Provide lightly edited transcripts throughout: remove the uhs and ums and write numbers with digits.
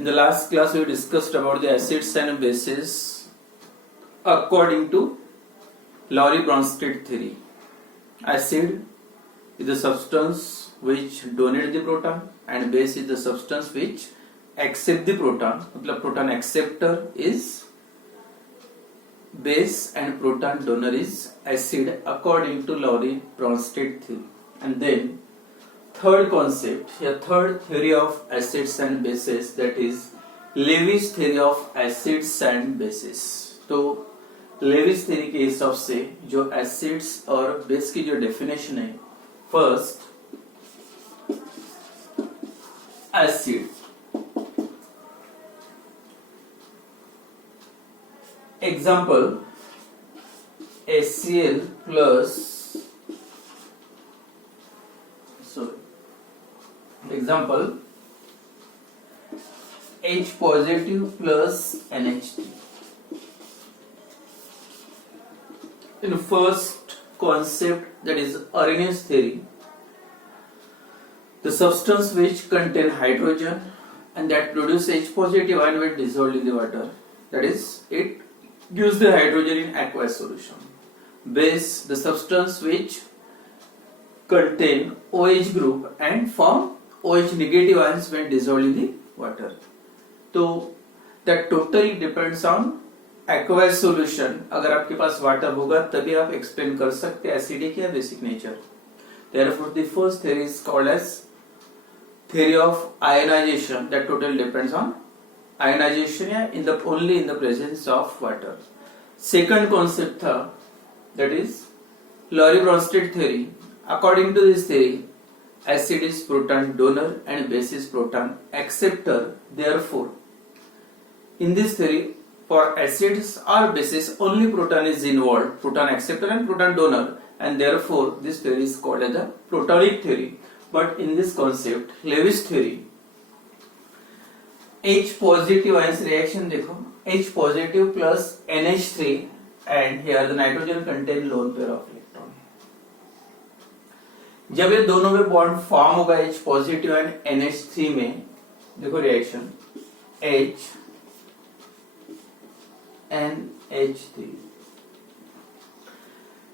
In the last class, we discussed about the acids and bases according to Lowry-Bronsted theory. Acid is the substance which donate the proton, and base is the substance which accept the proton. मतलब proton acceptor is base and proton donor is acid according to Lowry-Bronsted theory. And then third concept, third theory of acids and bases, that is Lewis theory of acids and bases. तो Levi's theory के हिसाब से जो acids और base की जो definition है, first acid example HCl plus example H positive plus NH3. In first concept, that is Arrhenius theory, the substance which contain hydrogen and that produce H positive ion when dissolved in the water, that is it gives the hydrogen in aqueous solution. Base, the substance which contain OH group and form OH negative ions when dissolved in the water. तो that totally depends on aqueous solution. अगर आपके पास water होगा तभी आप explain कर सकते हैं acidic या basic nature. Therefore, the first theory is called as theory of ionization. That totally depends on ionization या only in the presence of water. Second concept था, that is Lowry-Bronsted theory. According to this theory, acid is proton donor and base is proton acceptor. Therefore, in this theory, for acids or bases, only proton is involved, proton acceptor and proton donor, and therefore this theory is called as the protonic theory. But in this concept, Lewis theory, H positive ions reaction देखो, H positive plus NH3, and here the nitrogen contain lone pair of electron. जब ये दोनों में bond form होगा H positive and NH3 में, देखो reaction H NH3,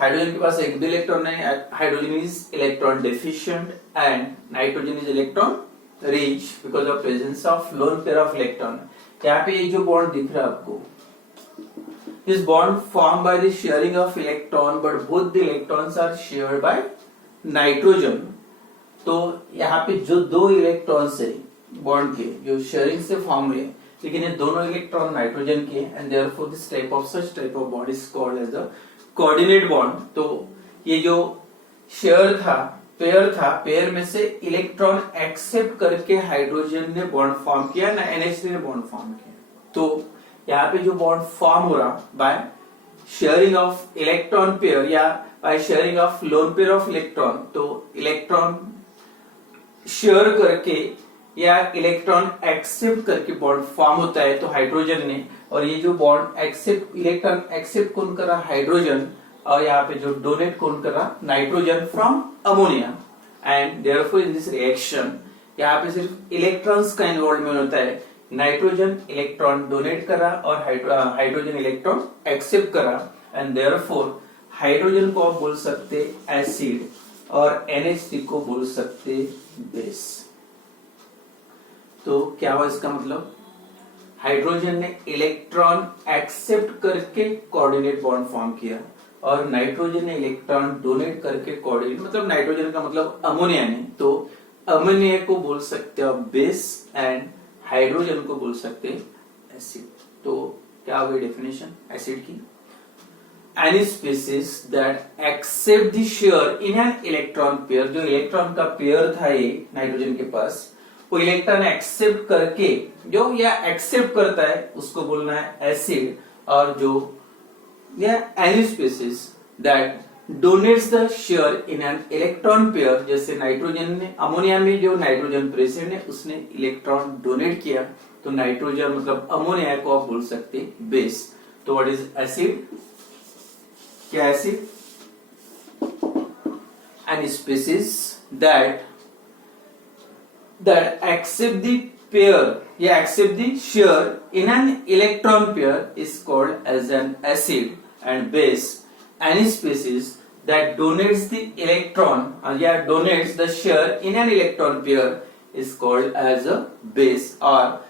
hydrogen के पास एक भी इलेक्ट्रॉन नहीं, hydrogen is electron deficient and nitrogen is electron rich because of presence of lone pair of electron. यहाँ पे ये जो बॉन्ड दिख रहा है आपको, this bond form by the sharing of electron, but both the electrons are shared by nitrogen. तो यहाँ पे जो दो इलेक्ट्रॉन्स है बॉन्ड के जो शेयरिंग से फॉर्म हुए, लेकिन ये दोनों इलेक्ट्रॉन नाइट्रोजन के, and therefore this type of such type of bond is called as the coordinate bond. तो ये जो शेयर था, पेयर था, पेयर में से इलेक्ट्रॉन एक्सेप्ट करके हाइड्रोजन ने बॉन्ड फॉर्म किया ना, NH3 ने बॉन्ड फॉर्म किया. तो यहाँ पे जो बॉन्ड फॉर्म हो रहा by sharing of electron pair या by sharing of lone pair of electron, तो इलेक्ट्रॉन शेयर करके या इलेक्ट्रॉन एक्सेप्ट करके बॉन्ड फॉर्म होता है तो हाइड्रोजन ने, और ये जो बॉन्ड एक्सेप्ट, इलेक्ट्रॉन एक्सेप्ट कौन कर रहा, हाइड्रोजन, और यहाँ पे जो डोनेट कौन कर रहा, nitrogen from ammonia. And therefore in this reaction यहाँ पे सिर्फ इलेक्ट्रॉन्स का इन्वॉल्वमेंट होता है. नाइट्रोजन इलेक्ट्रॉन डोनेट कर रहा और हाइड्रोजन इलेक्ट्रॉन एक्सेप्ट कर रहा, एंड देयरफॉर हाइड्रोजन को आप बोल सकते एसिड और NH3 को बोल सकते बेस. तो क्या हुआ इसका मतलब, हाइड्रोजन ने इलेक्ट्रॉन एक्सेप्ट करके कोऑर्डिनेट बॉन्ड फॉर्म किया और नाइट्रोजन ने इलेक्ट्रॉन डोनेट करके कोऑर्डिनेट, मतलब नाइट्रोजन का मतलब अमोनिया ने, तो अमोनिया को बोल सकते हो बेस एंड हाइड्रोजन को बोल सकते एसिड. तो क्या हो गई डेफिनेशन एसिड की, any species that accept the share in an electron pair, जो इलेक्ट्रॉन का पेयर था ये नाइट्रोजन के पास, वो इलेक्ट्रॉन एक्सेप्ट करके जो या एक्सेप्ट करता है उसको बोलना है एसिड, और जो या any species that donates the share in an electron pair, जैसे नाइट्रोजन ने, अमोनिया में जो नाइट्रोजन प्रेजेंट है उसने इलेक्ट्रॉन डोनेट किया, तो नाइट्रोजन मतलब अमोनिया को आप बोल सकते बेस. तो व्हाट इज एसिड, क्या acid, an species that accept the pair या accept the share in an electron pair is called as an acid and base. Any species that donates the electron या donates the share in an electron pair is called as a base. Or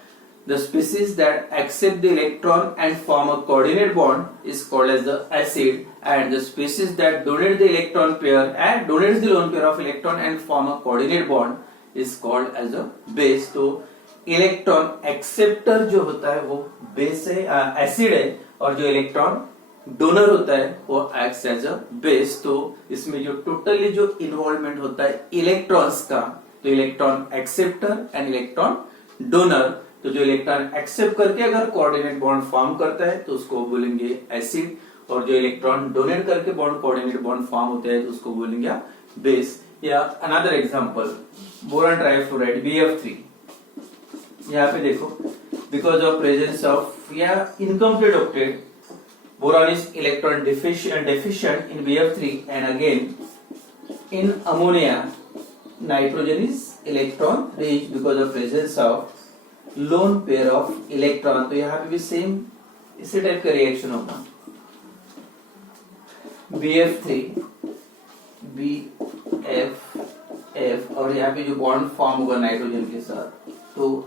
the species that accept the electron and form a coordinate bond is called as the acid, and the species that donate the electron pair and donates the lone pair of electron and form a coordinate bond is called as a base. तो electron acceptor जो होता है वो base है, acid है, और जो electron donor होता है वो एक्ट्स एज अ बेस. तो इसमें जो टोटली जो इन्वॉल्वमेंट होता है इलेक्ट्रॉन्स का, तो electron acceptor and electron donor. तो जो इलेक्ट्रॉन एक्सेप्ट करके अगर कोऑर्डिनेट बॉन्ड फॉर्म करता है तो उसको बोलेंगे एसिड, और जो इलेक्ट्रॉन डोनेट करके बॉन्ड कोऑर्डिनेट बॉन्ड फॉर्म होता है तो उसको बोलेंगे बेस. या another example, boron trifluoride BF3. यहाँ पे देखो, बिकॉज ऑफ प्रेजेंस ऑफ या incomplete octet, boron is electron deficient in BF3, and again in ammonia nitrogen is electron rich because of presence of lone pair of electron. तो यहाँ पे भी same इसी type का रिएक्शन होगा. BF3 BF और यहाँ पे जो बॉन्ड फॉर्म होगा नाइट्रोजन के साथ, तो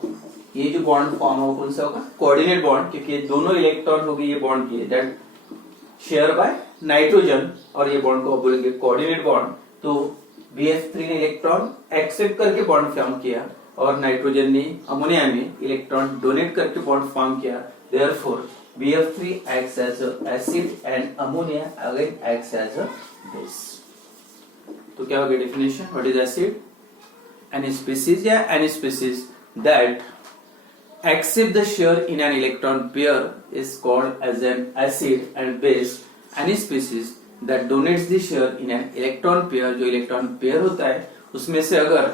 ये जो बॉन्ड फॉर्म होगा कौन सा होगा? कोऑर्डिनेट बॉन्ड, क्योंकि दोनों इलेक्ट्रॉन हो गए ये बॉन्ड किए दैट शेयर बाय नाइट्रोजन, और ये बॉन्ड को बोलेंगे कोऑर्डिनेट बॉन्ड. तो BF3 ने इलेक्ट्रॉन एक्सेप्ट करके बॉन्ड फॉर्म किया और नाइट्रोजन ने अमोनिया में इलेक्ट्रॉन डोनेट करके बॉन्ड फॉर्म किया. Therefore BF3 acts as a acid and ammonia again acts as a base. तो क्या हो गया definition? What is acid? Any species या any species that accept the share in an electron pair is called as an acid and base. Any species that donates the share in an electron pair, जो electron pair होता है उसमें से अगर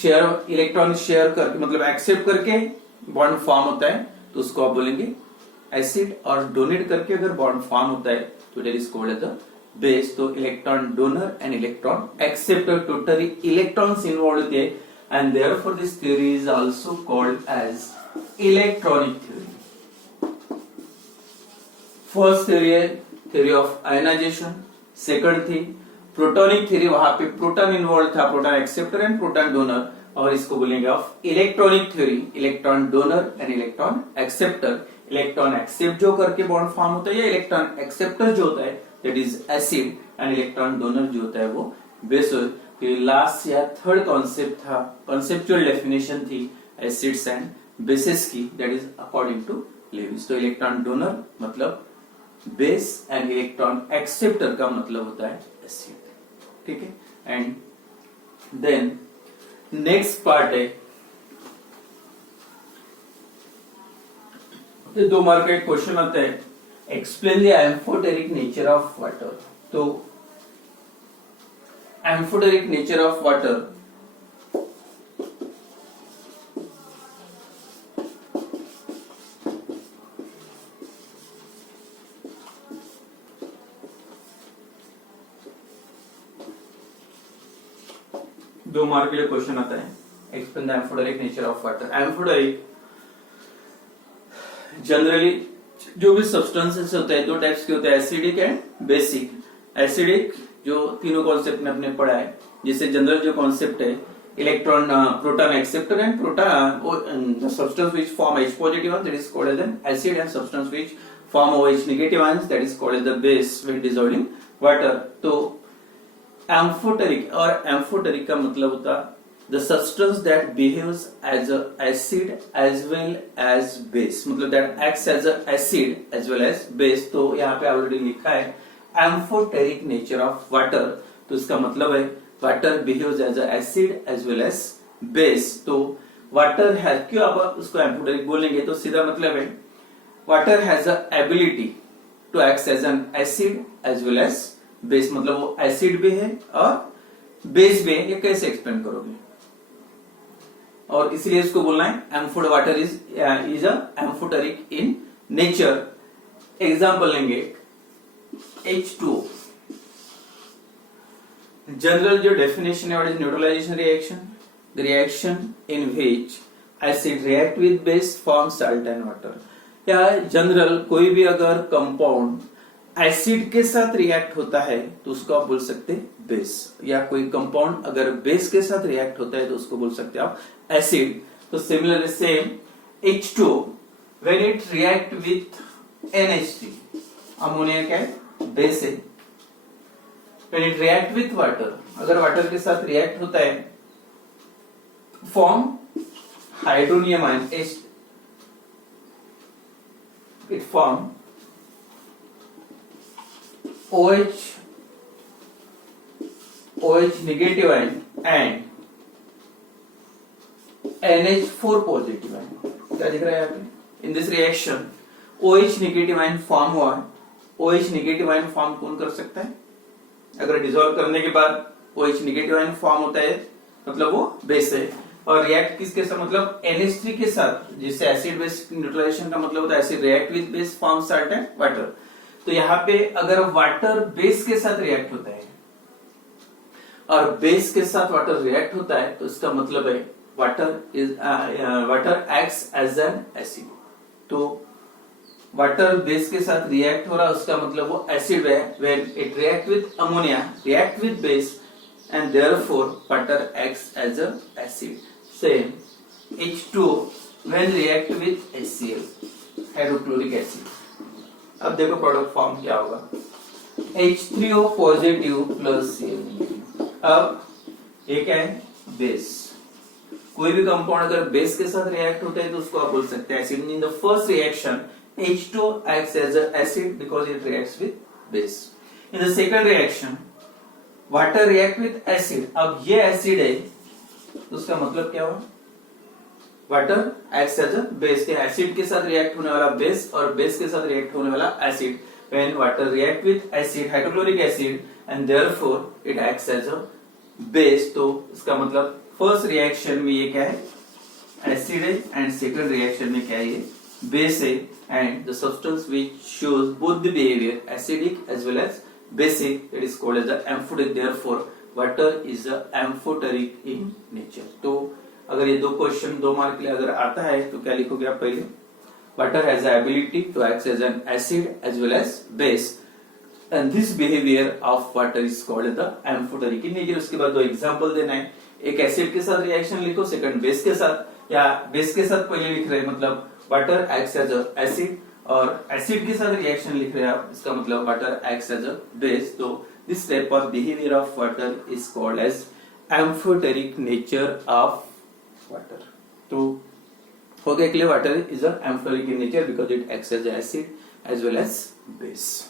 share electron share करके मतलब accept करके bond form होता है तो उसको आप बोलेंगे एसिड, और डोनेट करके अगर बॉन्ड फॉर्म होता है तो that is called as the base. तो electron donor and electron acceptor, totally electrons involve होते हैं, and therefore this theory is also called as electronic theory. First theory है theory of ionization. Second थी प्रोटॉनिक theory, वहां पे proton involve था, proton acceptor and proton donor, और इसको बोलेंगे of electronic theory, electron donor and electron acceptor. Electron accept जो करके बॉन्ड फॉर्म होता है या इलेक्ट्रॉन एक्सेप्टर जो होता है that is acid, and electron donor जो होता है वो बेस. लास्ट या थर्ड कॉन्सेप्ट था, कॉन्सेप्चुअल डेफिनेशन थी एसिड्स एंड बेसिस की, that is according to Lewis. तो इलेक्ट्रॉन डोनर मतलब बेस एंड इलेक्ट्रॉन एक्सेप्टर का मतलब होता है एसिड. ठीक है. एंड देन नेक्स्ट पार्ट है, तो 2 मार्क का एक क्वेश्चन आता है, explain the amphoteric nature of water. तो एम्फोटेरिक नेचर ऑफ वाटर, दो मार्क के लिए क्वेश्चन आता है, explain the amphoteric nature of water. Amphoteric generally जो भी सब्सटेंसेस होते हैं 2 टाइप्स के होते हैं, एसिडिक एंड बेसिक. एसिडिक जो तीनों कॉन्सेप्ट में अपने पढ़ा है, जिससे जनरल जो कॉन्सेप्ट है electron proton acceptor and proton substance which form H positive ions that is called as an acid, and substance which form OH negative ions that is called as the base when dissolved in water. तो amphoteric, और amphoteric का मतलब होता the substance that behaves as a acid as well as base, मतलब that acts as a acid as well as base. तो यहाँ पे already लिखा है एम्फोटेरिक नेचर ऑफ वाटर, तो इसका मतलब है water behaves as a acid as well as base. तो वाटर है, क्यों आप उसको एम्फोटेरिक बोलेंगे तो सीधा मतलब है water has a ability to act as an acid as well as base, मतलब वो एसिड भी है और बेस भी है. ये कैसे एक्सप्लेन करोगे? और इसलिए इसको बोलना है एम्फोड water is a amphoteric in nature. Example लेंगे H2O. जनरल जो डेफिनेशन है what is neutralization reaction, the reaction in which acid react with base form salt and water. या जनरल कोई भी अगर कंपाउंड एसिड के साथ रिएक्ट होता है तो उसको आप बोल सकते हैं बेस, या कोई कंपाउंड अगर बेस के साथ रिएक्ट होता है तो उसको बोल सकते हैं आप एसिड। तो similarly same H2O when it react with NH3, ammonia क्या है बेस है। When it react with water, अगर वाटर के साथ रिएक्ट होता है form hydronium ion, it form OH negative ion and NH4 positive ion। क्या दिख रहा है यहाँ पे? In this reaction OH negative ion form हुआ। OH नेगेटिव आयन फॉर्म कौन कर सकता है? अगर डिसॉल्व करने के बाद OH नेगेटिव आयन फॉर्म होता है मतलब वो बेस है, और रिएक्ट किसके साथ मतलब NH3 के साथ, जिससे एसिड बेस न्यूट्रलाइजेशन का मतलब होता है acid react with base form salt and water. तो यहाँ पे अगर वाटर बेस के साथ रिएक्ट होता है और बेस के साथ वाटर रिएक्ट होता है तो इसका मतलब है water acts as an acid. तो वाटर बेस के साथ रिएक्ट हो रहा है उसका मतलब वो एसिड है। When it react with ammonia react with base and therefore water acts as a acid. Same H2O when react with HCl, hydrochloric acid। अब देखो प्रोडक्ट फॉर्म क्या होगा, H3O पॉजिटिव प्लस Cl। अब ये क्या है बेस। कोई भी कंपाउंड अगर बेस के साथ रिएक्ट होता है तो उसको आप बोल सकते हैं acid. In the first reaction H2O acts as an acid because it reacts with base। In the second reaction water react with acid, अब ये एसिड है तो उसका मतलब क्या हुआ, water acts as a base के, एसिड के साथ रिएक्ट होने वाला बेस और बेस के साथ रिएक्ट होने वाला acid. When water react with acid hydrochloric acid and therefore it acts as a base. तो इसका मतलब फर्स्ट रिएक्शन में ये क्या है एसिड है एंड सेकंड रिएक्शन में क्या है ये बेस है। And the substance which shows both the behaviour acidic as well as basic, it is called as the amphoteric। therefore water is a amphoteric in nature। तो अगर ये दो क्वेश्चन 2 मार्क के लिए अगर आता है तो क्या लिखोगे आप पहले, water has the ability to act as an acid as well as base and this behavior of water is called the amphoteric in nature। उसके बाद 2 एग्जांपल देना है, एक एसिड के साथ रिएक्शन लिखो, सेकंड बेस के साथ, या बेस के साथ पहले लिख रहे हैं मतलब water acts as a acid, और एसिड के साथ रिएक्शन लिख रहे हैं आप इसका मतलब water acts as a base. तो this type of behaviour of water is called as amphoteric nature of water. तो हो गया clear, water is a amphoteric in nature because it acts as acid as well as base.